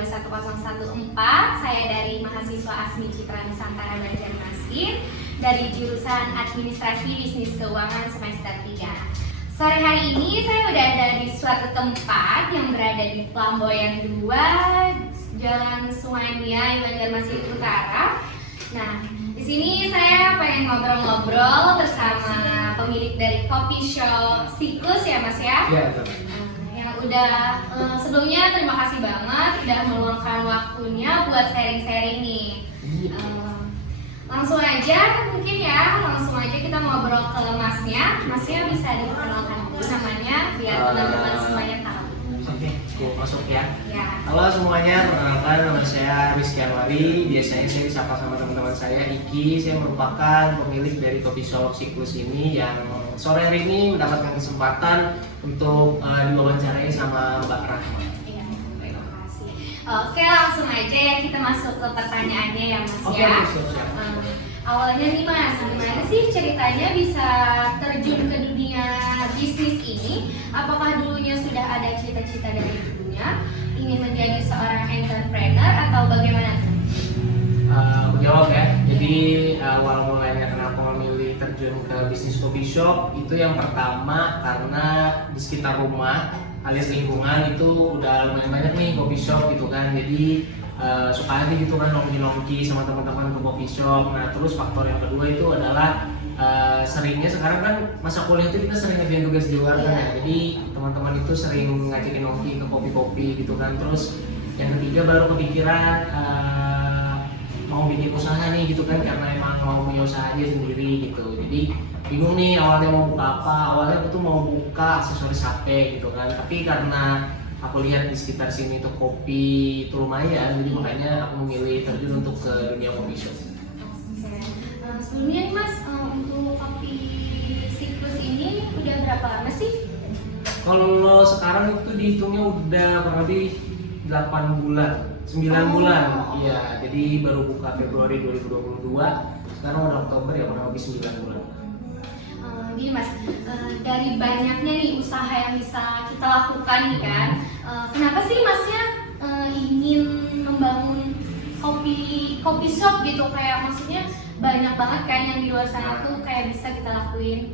21014. Saya dari mahasiswa Asmi Citra Nusantara Banjarmasin dari jurusan Administrasi Bisnis Keuangan semester 3. Sore hari ini saya udah ada di suatu tempat yang berada di Pelamboyan 2, Jalan Sungai Miai, Banjarmasin Utara. Nah, di sini saya pengen ngobrol-ngobrol bersama pemilik dari coffee shop Siklus ya Mas ya? Iya, betul. Yang udah sebelumnya terima kasih banget udah meluangkan waktunya buat sharing-sharing nih. Langsung aja mungkin ya, langsung aja kita ngobrol ke Masnya. Masnya bisa diperkenalkan dulu namanya biar teman-teman semuanya tahu. Oke, aku masuk ya. Ya. Halo semuanya, perkenalkan nama saya Rizky Anwari. Biasanya saya disapa sama teman-teman saya Iki. Saya merupakan pemilik dari coffee shop Siklus ini yang sore hari ini mendapatkan kesempatan untuk diwawancarai sama Mbak Rahma. Iya, terima kasih. Oke, langsung aja ya kita masuk ke pertanyaannya ya Mas Oke, ya. siap-siap. Awalnya nih Mas, gimana sih ceritanya bisa terjun ke dunia bisnis ini? Apakah dulunya sudah ada cita-cita dari ibunya ingin menjadi seorang entrepreneur atau bagaimana tuh? Aku jawab ya. Jadi awal mulanya kenapa memilih terjun ke bisnis coffee shop itu yang pertama karena di sekitar rumah alias lingkungan itu udah lumayan banyak nih coffee shop gitu kan. Jadi suka aja gitu kan nongki-nongki sama teman-teman ke coffee shop. Nah terus faktor yang kedua itu adalah seringnya sekarang kan masa kuliah itu kita sering ngerjain tugas di luar kan ya. Jadi teman-teman itu sering ngajakin nongki ke kopi-kopi gitu kan. Terus yang ketiga baru kepikiran mau bikin usaha nih gitu kan, karena emang mau punya usaha aja sendiri gitu. Jadi bingung nih awalnya mau buka apa. Awalnya aku tuh mau buka aksesoris HP gitu kan, tapi karena aku lihat di sekitar sini tuh kopi itu lumayan, jadi makanya aku memilih terjun untuk ke dunia kopi shop. Sebelumnya nih Mas, untuk kopi Siklus ini udah berapa lama sih? Kalau sekarang itu dihitungnya udah kurang lebih 8 bulan, 9 bulan. Iya, jadi baru buka Februari 2022. Sekarang udah Oktober ya, kurang lebih 9 bulan. Gini Mas, dari banyaknya nih usaha yang bisa kita lakukan nih kan, kenapa sih Masnya ingin membangun kopi shop gitu? Kayak maksudnya banyak banget kan yang di luar sana tuh kayak bisa kita lakuin.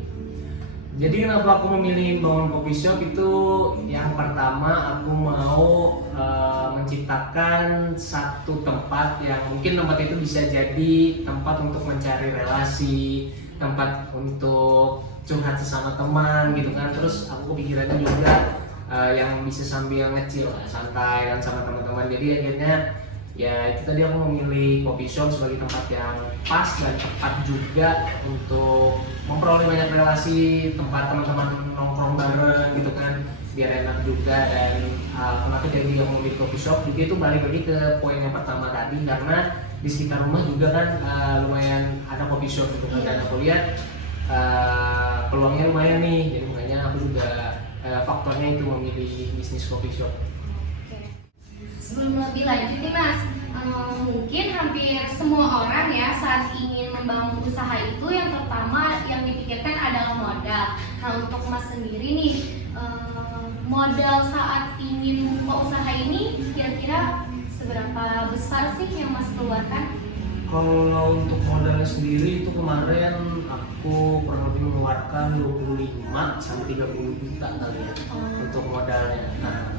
Jadi kenapa aku memilih bangun coffee shop itu yang pertama aku mau menciptakan satu tempat yang mungkin tempat itu bisa jadi tempat untuk mencari relasi, tempat untuk curhat sesama teman gitu kan. Terus aku kepikirannya juga yang bisa sambil ngecil santai kan sama teman-teman. Jadi akhirnya ya itu tadi aku memilih coffee shop sebagai tempat yang pas dan tepat juga untuk memperoleh banyak relasi, tempat teman-teman nongkrong bareng gitu kan, biar enak juga. Dan kenapa jadi yang memilih coffee shop juga itu balik lagi ke poin yang pertama tadi, karena di sekitar rumah juga kan lumayan ada coffee shop gitu kan, dan aku lihat peluangnya lumayan nih, jadi makanya aku juga faktornya itu memilih bisnis coffee shop. Sebelum lebih lanjut nih Mas, mungkin hampir semua orang ya saat ingin membangun usaha itu yang pertama yang dipikirkan adalah modal. Nah untuk Mas sendiri nih, modal saat ingin membuka usaha ini kira-kira seberapa besar sih yang Mas keluarkan? Kalau untuk modalnya sendiri itu kemarin aku kurang lebih mengeluarkan 25 sampai 30 juta kali ya untuk modalnya. Nah,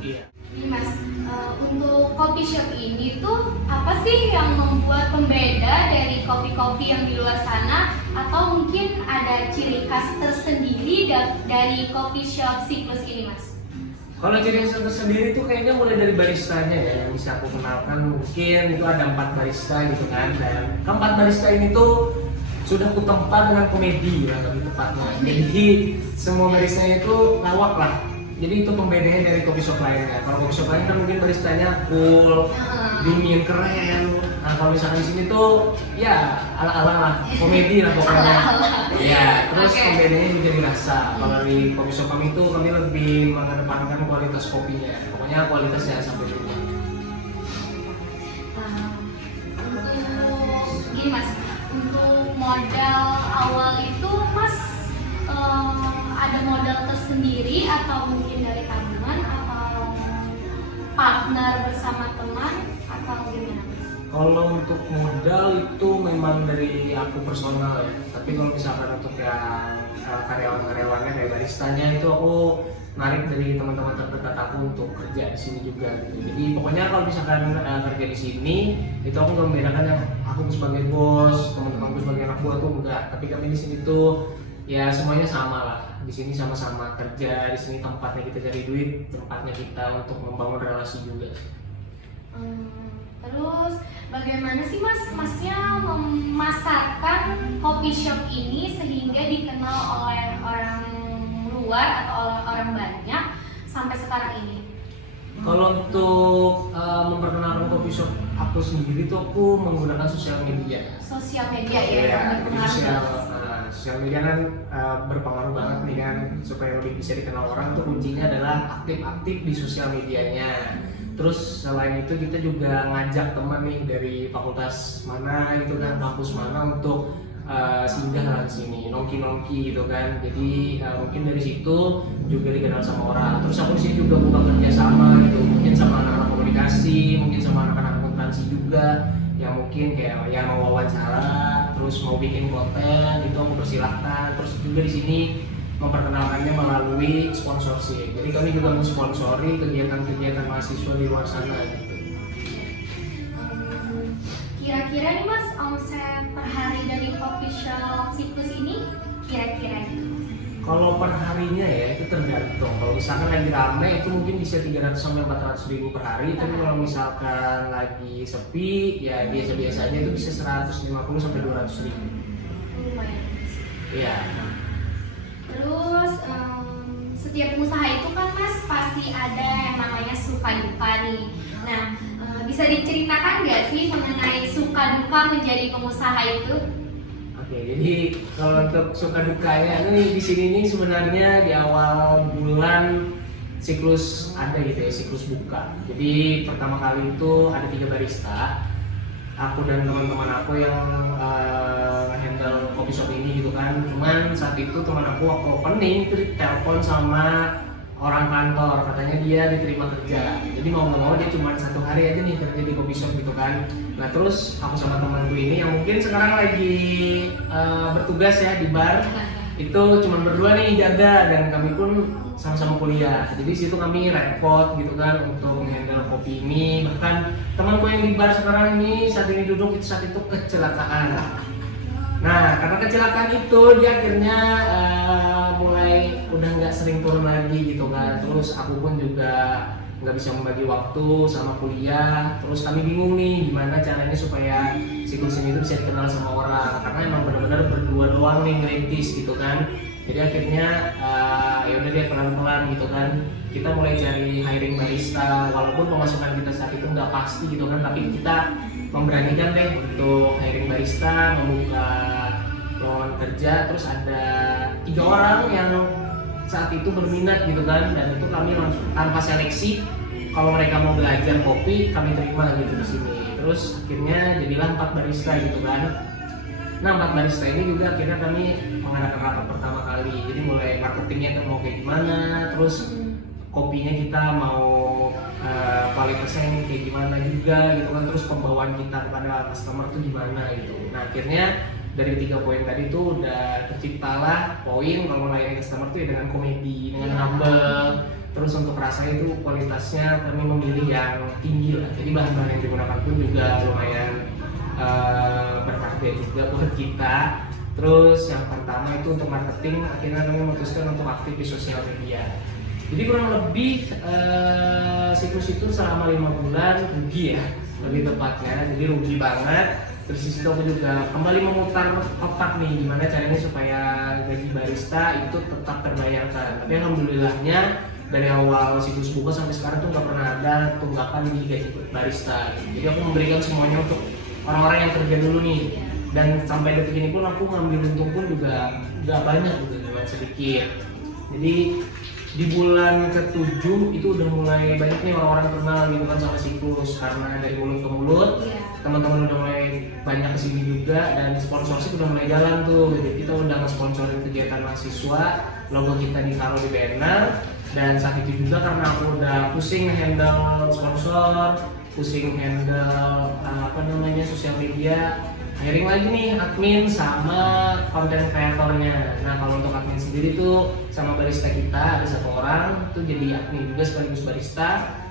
iya. Ini Mas, untuk coffee shop ini tuh apa sih yang membuat pembeda dari kopi-kopi yang di luar sana, atau mungkin ada ciri khas tersendiri dari coffee shop Siklus ini Mas? Kalau ciri khas tersendiri itu kayaknya mulai dari baristanya ya, yang bisa aku kenalkan. Mungkin itu ada 4 barista gitu kan, dan keempat barista ini tuh sudah kutempa dengan komedi ya lebih tepatnya. Jadi semua baristanya itu lawak lah. Jadi itu pembedanya dari coffee shop lainnya. Kalau coffee shop lain kan mungkin baristanya cool, dingin, keren. Nah kalau misalkan di sini tuh ya ala-ala lah, komedi lah pokoknya. Ya, terus pembedanya juga dirasa. Kalau di coffee shop kami itu kami lebih mengedepankan kualitas kopinya. Pokoknya kualitasnya sampai dulu. Untuk gini Mas, untuk modal awal itu Mas ada modal tersendiri atau mungkin dari tabungan atau partner bersama teman atau gimana Mas? Kalau untuk modal itu memang dari aku personal ya. Tapi kalau misalkan untuk yang karyawan-karyawannya kayak baristanya itu aku narik dari teman-teman terdekat aku untuk kerja di sini juga gitu. Jadi pokoknya kalau misalkan kerja di sini itu aku nggak membedakan yang aku sebagai bos, teman-temanku sebagai anak buah tuh enggak. Tapi kami di sini tuh ya semuanya sama lah. Di sini sama-sama kerja, di sini tempatnya kita cari duit, tempatnya kita untuk membangun relasi juga. Terus bagaimana sih Masnya memasarkan coffee shop ini sehingga dikenal oleh orang luar atau oleh orang banyak sampai sekarang ini? Kalau untuk memperkenalkan coffee shop aku sendiri tuh aku menggunakan sosial media. Sosial media ya, Iya, yang jadi berpengaruh. sosial media kan berpengaruh banget nih kan, supaya lebih bisa dikenal orang tuh kuncinya adalah aktif-aktif di sosial medianya. Terus selain itu kita juga ngajak teman nih dari fakultas mana gitu kan, kampus mana untuk singgah lah di sini, nongki-nongki gitu kan. Jadi mungkin dari situ juga dikenal sama orang. Terus aku di sini juga buka kerjasama gitu, mungkin sama anak-anak komunikasi, mungkin sama anak-anak akuntansi juga, yang mungkin kayak yang mau wawancara, terus mau bikin konten itu aku persilahkan. Terus juga di sini memperkenalkannya melalui sponsorship. Jadi kami juga mensponsori kegiatan-kegiatan mahasiswa di luar sana gitu. Kira-kira nih Mas, omset per hari dari coffee shop Siklus ini kira-kira gitu? Kalau per harinya ya itu tergantung. Kalau misalkan lagi rame itu mungkin bisa 300 sampai 400 ribu per hari. Tapi kalau misalkan lagi sepi ya biasa-biasa aja itu bisa 150 sampai 200 ribu. Lumayan. Iya. Terus setiap usaha itu kan Mas pasti ada yang namanya suka duka nih. Nah, bisa diceritakan nggak sih mengenai suka duka menjadi pengusaha itu? Oke, jadi kalau untuk suka dukanya ini di sini nih sebenarnya di awal bulan siklus ada gitu ya, siklus buka. Jadi pertama kali itu ada 3 barista. Aku dan teman-teman aku yang handle coffee shop ini gitu kan. Cuman saat itu teman aku waktu opening itu ditelepon sama orang kantor, katanya dia diterima kerja. Jadi mau nggak mau dia cuma 1 hari aja nih kerja di coffee shop gitu kan. Nah terus aku sama temanku ini yang mungkin sekarang lagi bertugas ya di bar, itu cuma berdua nih jaga, dan kami pun sama-sama kuliah. Jadi di situ kami repot gitu kan untuk handle kopi ini. Bahkan temanku yang di bar sekarang ini saat ini duduk itu saat itu kecelakaan. Nah karena kecelakaan itu dia akhirnya mulai udah nggak sering turun lagi gitu kan. Terus aku pun juga nggak bisa membagi waktu sama kuliah. Terus kami bingung nih gimana caranya supaya siklus ini itu bisa dikenal sama orang, karena emang benar-benar berdua doang nih ngerintis gitu kan. Jadi akhirnya ya udah deh pelan-pelan gitu kan kita mulai cari hiring barista, walaupun pemasukan kita saat itu nggak pasti gitu kan, tapi kita memberanikan deh untuk hiring barista, membuka lowongan kerja. Terus ada 3 orang yang saat itu berminat gitu kan, dan itu kami langsung tanpa seleksi, kalau mereka mau belajar kopi kami terima gitu di sini. Terus akhirnya jadilah 4 barista gitu kan. Nah 4 barista ini juga akhirnya kami mengadakan rapat pertama kali. Jadi mulai marketingnya mau kayak gimana, terus kopinya kita mau kualitasnya kayak gimana juga gitu kan, terus pembawaan kita kepada customer tuh gimana gitu. Nah akhirnya dari 3 poin tadi tuh udah terciptalah poin kalau melayani customer tuh ya dengan komedi, dengan humble. Terus untuk rasanya itu kualitasnya kami memilih yang tinggi lah. Jadi bahan-bahan yang digunakan pun juga lumayan berharga juga buat kita. Terus yang pertama itu untuk marketing, akhirnya kami memutuskan untuk aktif di sosial media. Jadi kurang lebih siklus itu selama 5 bulan rugi ya, lebih tepatnya. Jadi rugi banget. Terus di situ aku juga kembali memutar otak nih gimana caranya supaya gaji barista itu tetap terbayarkan. Tapi alhamdulillahnya dari awal siklus buka sampai sekarang tuh nggak pernah ada tunggakan di gaji barista. Jadi aku memberikan semuanya untuk orang-orang yang kerja dulu nih. Dan sampai detik ini pun aku ngambil untung pun juga nggak banyak gitu, cuma sedikit. Jadi di bulan ke-7 itu udah mulai banyak nih orang-orang kenal gitu kan sama siklus, karena dari mulut ke mulut teman-teman udah mulai banyak kesini juga, dan sponsorship udah mulai jalan tuh. Jadi kita udah nge-sponsorin kegiatan mahasiswa, logo kita ditaruh di banner, Dan saat itu juga karena aku udah pusing handle sponsor, pusing handle sosial media, hiring lagi nih admin sama konten kreatornya. Nah kalau untuk admin sendiri tuh sama barista kita ada 1 orang tuh jadi admin juga sekaligus barista.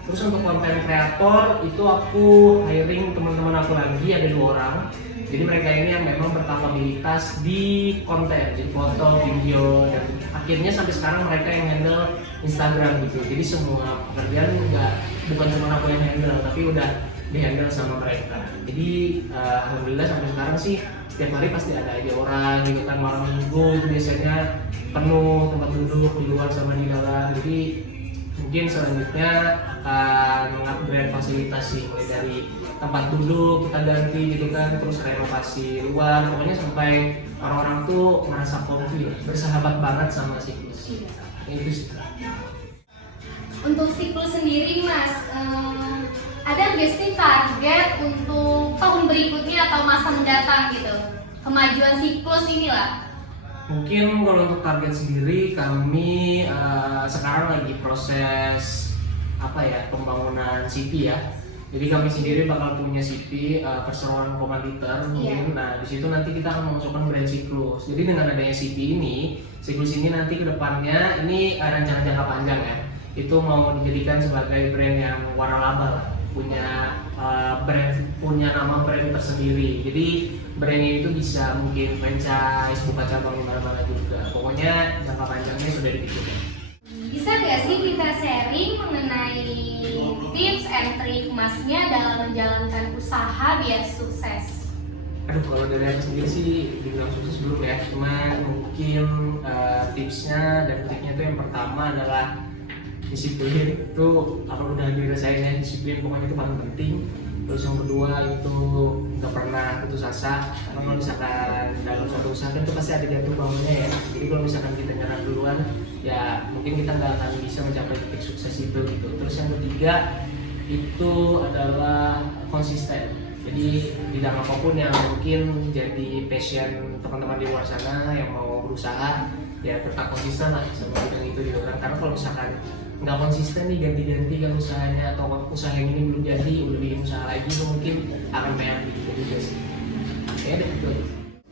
Terus untuk konten kreator itu aku hiring teman-teman aku lagi ada 2 orang. Jadi mereka ini yang memang berkapabilitas di konten, di foto, video, dan akhirnya sampai sekarang mereka yang handle Instagram gitu. Jadi semua pekerjaan bukan cuma aku yang handle, tapi udah di-handle sama mereka. Jadi alhamdulillah sampai sekarang sih setiap hari pasti ada aja orang gitu kan. Malam minggu itu biasanya penuh tempat duduk di luar sama di dalam. Jadi mungkin selanjutnya akan mengupgrade fasilitas sih, mulai dari tempat duduk kita ganti gitu kan, terus renovasi luar, pokoknya sampai orang-orang tuh merasa comfy, bersahabat banget sama siklus. Itu sih. Untuk siklus sendiri Mas, ada nggak sih target untuk tahun berikutnya atau masa mendatang gitu? Kemajuan siklus inilah. Mungkin kalau untuk target sendiri kami sekarang lagi proses pembangunan CP ya. Jadi kami sendiri bakal punya CP perseroan komanditer mungkin. Nah di situ nanti kita akan memasukkan brand siklus. Jadi dengan adanya CP ini, siklus ini nanti kedepannya ini rencana jangka panjang ya. Itu mau dijadikan sebagai brand yang warna laba lah. Punya nama brand tersendiri. Jadi brand itu bisa mungkin franchise, buka cabang di mana-mana juga. Pokoknya jangka panjangnya sudah dipikirkan. Bisa nggak sih kita sharing mengenai tips and trik Masnya dalam menjalankan usaha biar sukses? Aduh, kalau dari aku sendiri sih dibilang sukses belum ya. Cuma mungkin tipsnya dan triknya itu yang pertama adalah disiplin. Itu aku udah dirasain ya, disiplin pokoknya itu paling penting. Terus yang kedua itu nggak pernah putus asa. Karena kalau misalkan dalam suatu usaha kan itu pasti ada jatuh bangunnya ya. Jadi kalau misalkan kita nyerah duluan, ya mungkin kita nggak akan bisa mencapai titik sukses itu gitu. Terus yang ketiga itu adalah konsisten. Jadi bidang apapun yang mungkin jadi passion teman-teman di luar sana yang mau berusaha, ya tetap konsisten lah sama bidang itu gitu kan. Karena kalau misalkan nggak konsisten nih ganti-ganti kan usahanya, atau usaha yang ini belum jadi udah bikin usaha lagi, itu mungkin akan PR gitu juga sih. Kayaknya gitu.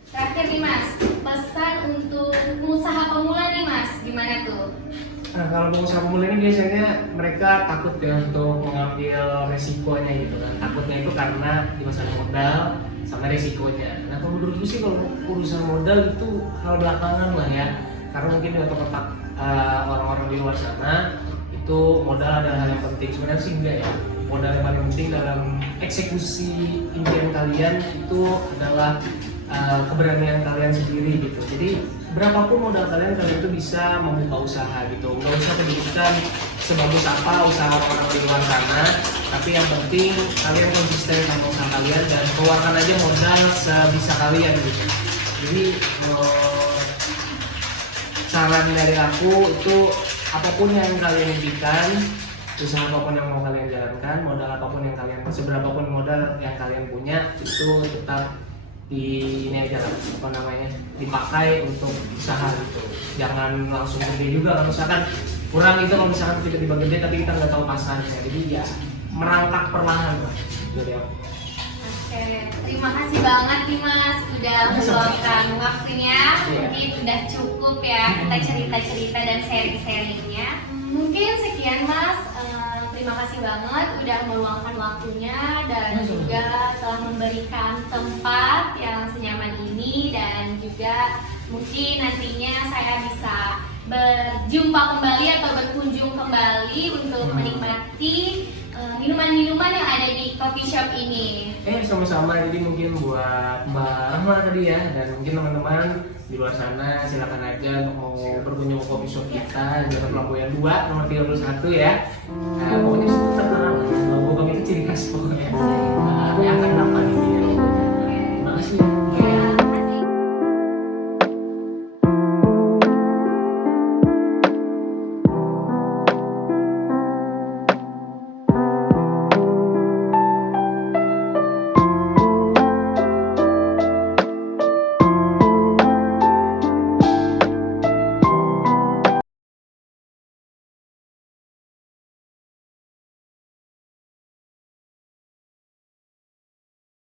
Terakhir nih Mas, pesan untuk pengusaha pemula nih Mas, gimana tuh? Nah, kalau pengusaha pemula ini biasanya mereka takut ya untuk mengambil resikonya gitu kan. Takutnya itu karena di masa modal sama resikonya. Nah kalau menurutku sih kalau urusan modal itu hal belakangan lah ya. Karena mungkin di otak-otak orang-orang di luar sana itu modal adalah hal yang penting. Sebenarnya sih enggak ya. Modal yang paling penting dalam eksekusi impian kalian itu adalah keberanian kalian sendiri gitu. Jadi berapapun modal kalian itu bisa membuka usaha gitu. Nggak usah pendidikan sebagus apa usaha orang-orang di luar sana, tapi yang penting kalian konsisten sama usaha kalian dan keluarkan aja modal sebisa kalian gitu. Jadi saran dari aku itu apapun yang kalian impikan, usaha apapun yang mau kalian jalankan, modal apapun yang kalian, seberapapun modal yang kalian punya itu tetap dipakai untuk usaha gitu. Jangan langsung gede juga. Kalau misalkan kurang itu, kalau misalkan tiba-tiba gede tapi kita nggak tahu pasarnya, jadi ya merangkak perlahan lah dari aku. Oke, terima kasih banget nih Mas udah meluangkan waktunya. Mungkin udah cukup ya kita cerita-cerita dan sharing-sharingnya. Mungkin sekian Mas, terima kasih banget udah meluangkan waktunya dan juga telah memberikan tempat yang senyaman ini, dan juga mungkin nantinya saya bisa berjumpa kembali atau berkunjung kembali untuk menikmati minuman-minuman yang ada di coffee shop ini. Sama-sama. Jadi mungkin buat Mbak Rahma tadi ya, dan mungkin teman-teman di luar sana silakan aja untuk mau berkunjung ke coffee shop kita di Jalan Lamboyan 2 nomor 31 ya. Pokoknya